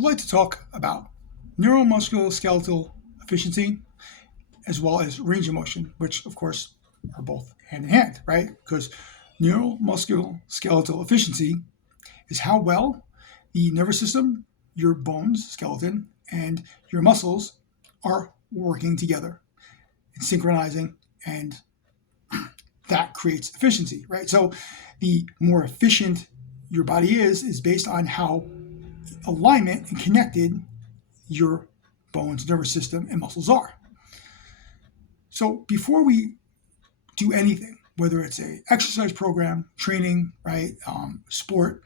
I'd like to talk about neuromusculoskeletal efficiency as well as range of motion, which of course are both hand in hand, right? Because neuromusculoskeletal efficiency is how well the nervous system, your bones, skeleton, and your muscles are working together and synchronizing, and that creates efficiency, right? So the more efficient your body is based on how alignment and connected your bones, nervous system, and muscles are. So before we do anything, whether it's a exercise program, training, right, sport,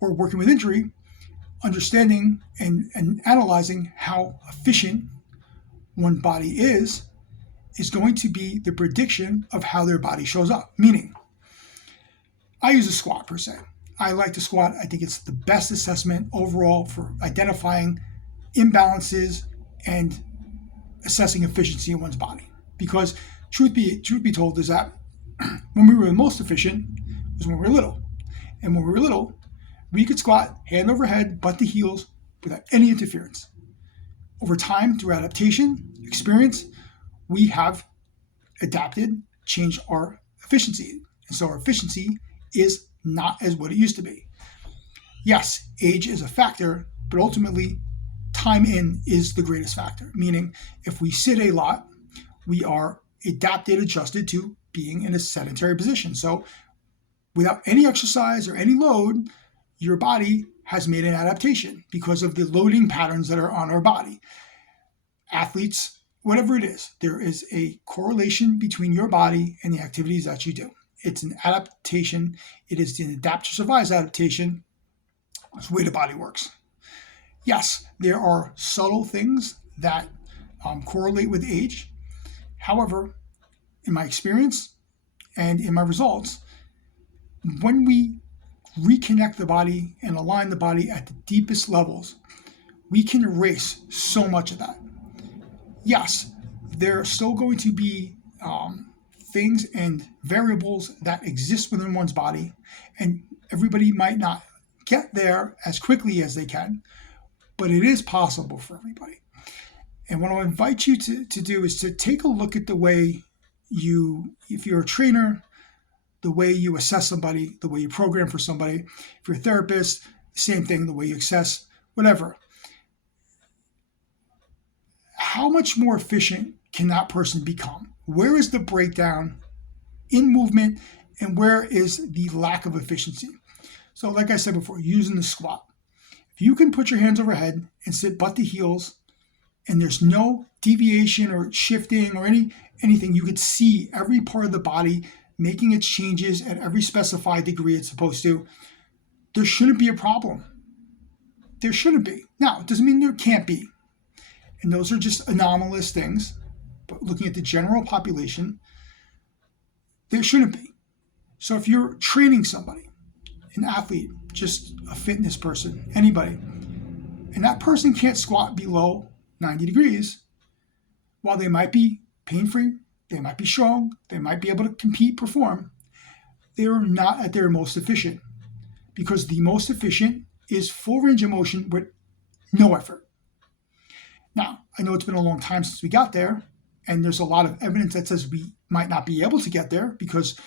or working with injury, understanding and analyzing how efficient one body is going to be the prediction of how their body shows up. Meaning, I use a squat per se. I like to squat. I think it's the best assessment overall for identifying imbalances and assessing efficiency in one's body. Because truth be told is that when we were the most efficient was when we were little. And when we were little, we could squat hand over head, butt to heels without any interference. Over time, through adaptation, experience, we have adapted, changed our efficiency. And so our efficiency is not as what it used to be. Yes, age is a factor, but ultimately time in is the greatest factor. Meaning if we sit a lot, we are adapted, adjusted to being in a sedentary position. So without any exercise or any load, your body has made an adaptation because of the loading patterns that are on our body. Athletes, whatever it is, there is a correlation between your body and the activities that you do. It's an adaptation. It is an adapt to survive adaptation. It's the way the body works. Yes, there are subtle things that correlate with age. However, in my experience and in my results, when we reconnect the body and align the body at the deepest levels, we can erase so much of that. Yes, there are still going to be things and variables that exist within one's body, and everybody might not get there as quickly as they can, but it is possible for everybody. And what I invite you to do is to take a look at the way if you're a trainer, the way you assess somebody, the way you program for somebody. If you're a therapist, same thing, the way you assess, whatever. How much more efficient can that person become? Where is the breakdown in movement and where is the lack of efficiency? So like I said before, using the squat. If you can put your hands overhead and sit butt to heels and there's no deviation or shifting or anything, you could see every part of the body making its changes at every specified degree it's supposed to, there shouldn't be a problem. There shouldn't be. Now, it doesn't mean there can't be. And those are just anomalous things. But looking at the general population, there shouldn't be. So if you're training somebody, an athlete, just a fitness person, anybody, and that person can't squat below 90 degrees, while they might be pain-free, they might be strong, they might be able to compete, perform, they're not at their most efficient. Because the most efficient is full range of motion with no effort. Now, I know it's been a long time since we got there, and there's a lot of evidence that says we might not be able to get there because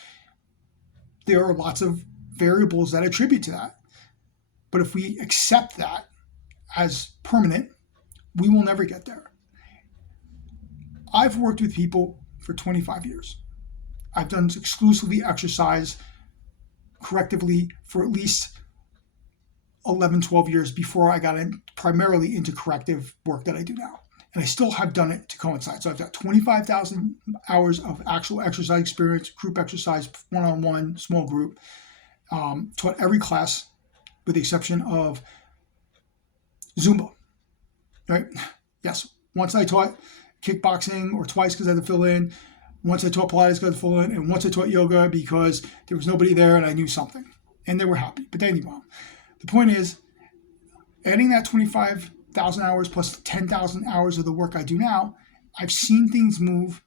there are lots of variables that attribute to that. But if we accept that as permanent, we will never get there. I've worked with people for 25 years. I've done exclusively exercise correctively for at least 11, 12 years before I got primarily into corrective work that I do now. And I still have done it to coincide. So I've got 25,000 hours of actual exercise experience, group exercise, one-on-one, small group, taught every class with the exception of Zumba, right? Yes, once I taught kickboxing, or twice because I had to fill in. Once I taught Pilates because I had to fill in, and once I taught yoga because there was nobody there and I knew something. And they were happy, but they knew. The point is, adding that 25,000 hours plus 10,000 hours of the work I do now, I've seen things move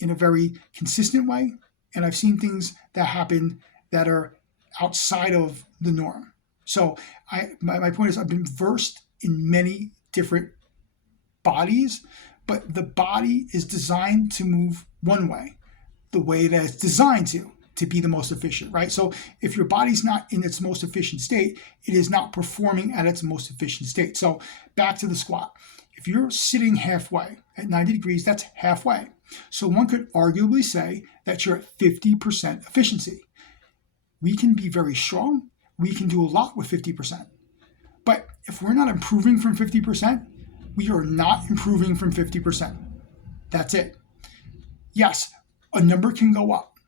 in a very consistent way, and I've seen things that happen that are outside of the norm. So my point is, I've been versed in many different bodies, but the body is designed to move one way, the way that it's designed to be the most efficient, right? So if your body's not in its most efficient state, it is not performing at its most efficient state. So back to the squat. If you're sitting halfway at 90 degrees, that's halfway. So one could arguably say that you're at 50% efficiency. We can be very strong. We can do a lot with 50%. But if we're not improving from 50%, we are not improving from 50%. That's it. Yes, a number can go up.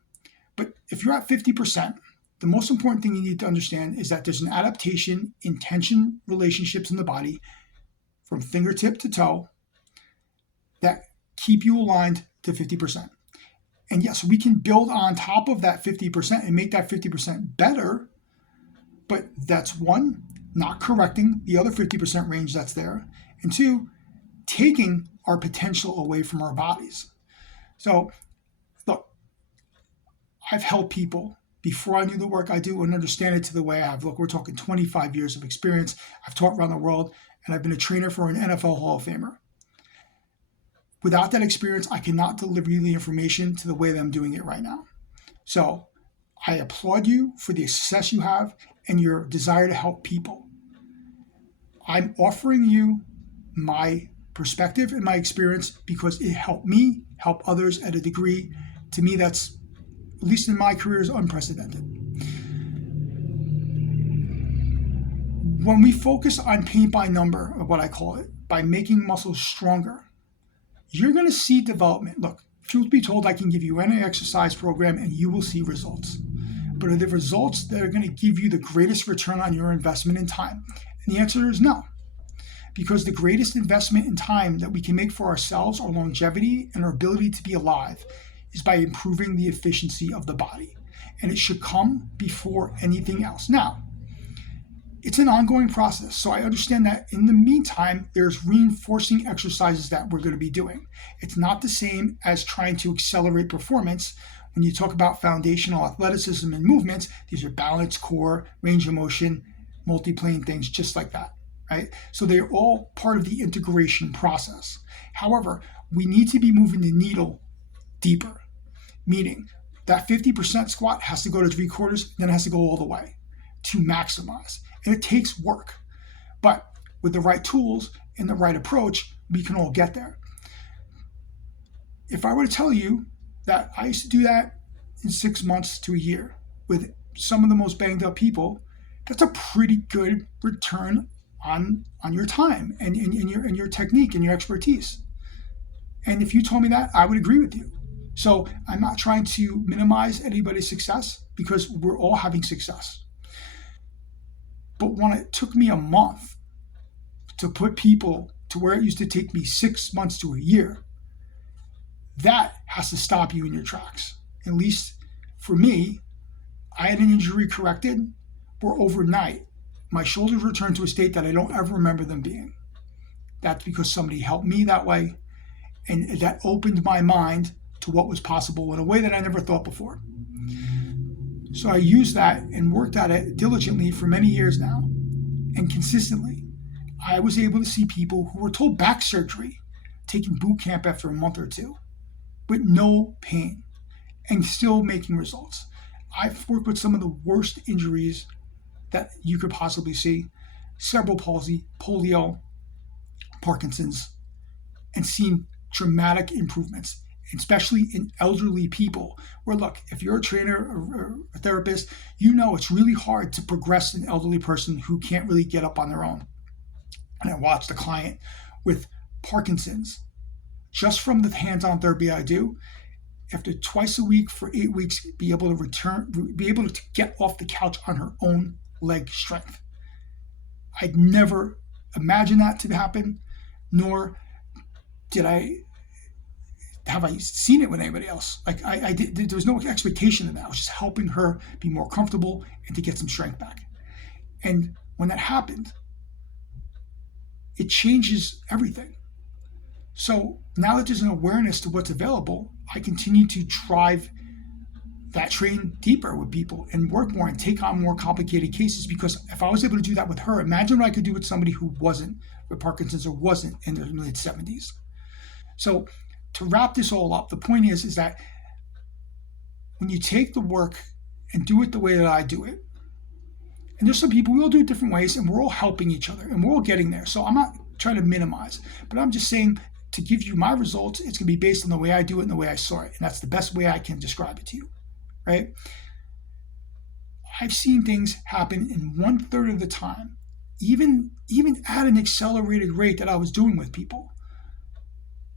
But if you're at 50%, the most important thing you need to understand is that there's an adaptation in tension relationships in the body from fingertip to toe that keep you aligned to 50%. And yes, we can build on top of that 50% and make that 50% better, but that's one, not correcting the other 50% range that's there, and two, taking our potential away from our bodies. So look, I've helped people before I knew the work I do and understand it to the way I have. Look, we're talking 25 years of experience. I've taught around the world, and I've been a trainer for an NFL Hall of Famer. Without that experience, I cannot deliver you the information to the way that I'm doing it right now. So I applaud you for the success you have and your desire to help people. I'm offering you my perspective and my experience because it helped me help others at a degree, to me, that's, at least in my career, is unprecedented. When we focus on paint by number, or what I call it, by making muscles stronger, you're going to see development. Look, truth be told, I can give you any exercise program and you will see results. But are the results that are going to give you the greatest return on your investment in time? And the answer is no. Because the greatest investment in time that we can make for ourselves, our longevity, and our ability to be alive is by improving the efficiency of the body. And it should come before anything else. Now, it's an ongoing process. So I understand that in the meantime, there's reinforcing exercises that we're going to be doing. It's not the same as trying to accelerate performance. When you talk about foundational athleticism and movements, these are balance, core, range of motion, multi-plane things, just like that, right? So they're all part of the integration process. However, we need to be moving the needle deeper, meaning that 50% squat has to go to 3/4, then it has to go all the way to maximize. And it takes work, but with the right tools and the right approach, we can all get there. If I were to tell you that I used to do that in 6 months to a year with some of the most banged up people, that's a pretty good return on your time and your technique and your expertise. And if you told me that, I would agree with you. So I'm not trying to minimize anybody's success because we're all having success. But when it took me a month to put people to where it used to take me 6 months to a year, that has to stop you in your tracks. At least for me, I had an injury corrected where overnight my shoulders returned to a state that I don't ever remember them being. That's because somebody helped me that way, and that opened my mind to what was possible in a way that I never thought before. So I used that and worked at it diligently for many years now, and consistently. I was able to see people who were told back surgery, taking boot camp after a month or two, with no pain, and still making results. I've worked with some of the worst injuries that you could possibly see, cerebral palsy, polio, Parkinson's, and seen dramatic improvements, especially in elderly people, where look, if you're a trainer or a therapist, you know it's really hard to progress an elderly person who can't really get up on their own. And I watched a client with Parkinson's, just from the hands-on therapy I do, after twice a week for 8 weeks, be able to get off the couch on her own leg strength. I'd never imagined that to happen, nor have I seen it with anybody else. Like I did, there was no expectation of that. I was just helping her be more comfortable and to get some strength back. And when that happened, it changes everything. So now that there's an awareness to what's available, I continue to drive that train deeper with people and work more and take on more complicated cases, because if I was able to do that with her, imagine what I could do with somebody who wasn't with Parkinson's or wasn't in their mid 70s. So to wrap this all up, the point is that when you take the work and do it the way that I do it, and there's some people, we all do it different ways, and we're all helping each other, and we're all getting there. So I'm not trying to minimize, but I'm just saying, to give you my results, it's going to be based on the way I do it and the way I saw it. And that's the best way I can describe it to you, right? I've seen things happen in 1/3 of the time, even at an accelerated rate that I was doing with people.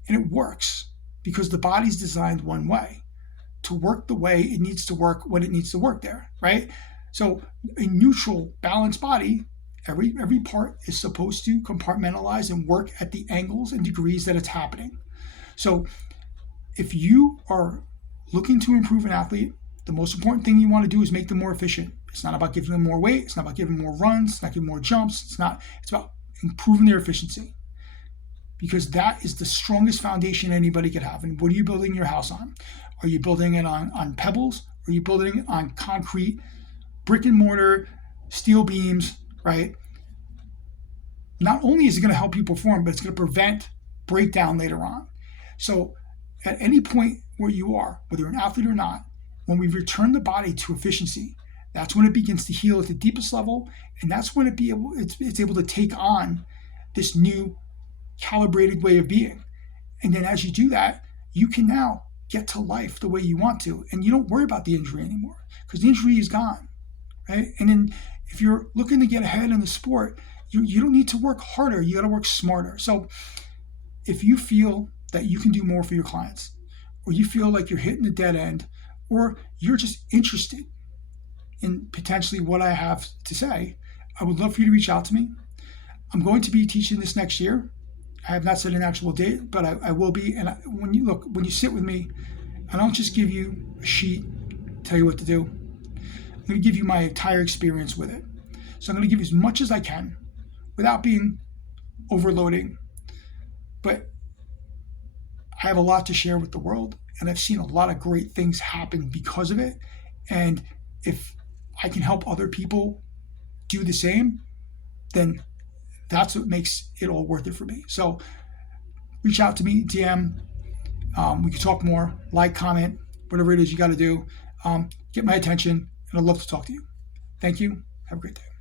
And it works because the body's designed one way to work the way it needs to work when it needs to work there, right? So a neutral, balanced body, every part is supposed to compartmentalize and work at the angles and degrees that it's happening. So if you are looking to improve an athlete, the most important thing you want to do is make them more efficient. It's not about giving them more weight. It's not about giving them more runs. It's not giving more jumps. It's about improving their efficiency, because that is the strongest foundation anybody could have. And what are you building your house on? Are you building it on pebbles? Or are you building it on concrete, brick and mortar, steel beams, right? Not only is it going to help you perform, but it's going to prevent breakdown later on. So at any point where you are, whether you're an athlete or not, when we return the body to efficiency, that's when it begins to heal at the deepest level, and that's when it's able to take on this new calibrated way of being. And then as you do that, you can now get to life the way you want to, and you don't worry about the injury anymore because the injury is gone, right? And then if you're looking to get ahead in the sport, you don't need to work harder, you got to work smarter. So if you feel that you can do more for your clients, or you feel like you're hitting a dead end, or you're just interested in potentially what I have to say, I would love for you to reach out to me. I'm going to be teaching this next year. I have not set an actual date, but I will be. And when you sit with me, I don't just give you a sheet, tell you what to do. I'm going to give you my entire experience with it. So I'm going to give you as much as I can without being overloading. But I have a lot to share with the world, and I've seen a lot of great things happen because of it. And if I can help other people do the same, then that's what makes it all worth it for me. So reach out to me, DM. We can talk more, like, comment, whatever it is you got to do. Get my attention, and I'd love to talk to you. Thank you. Have a great day.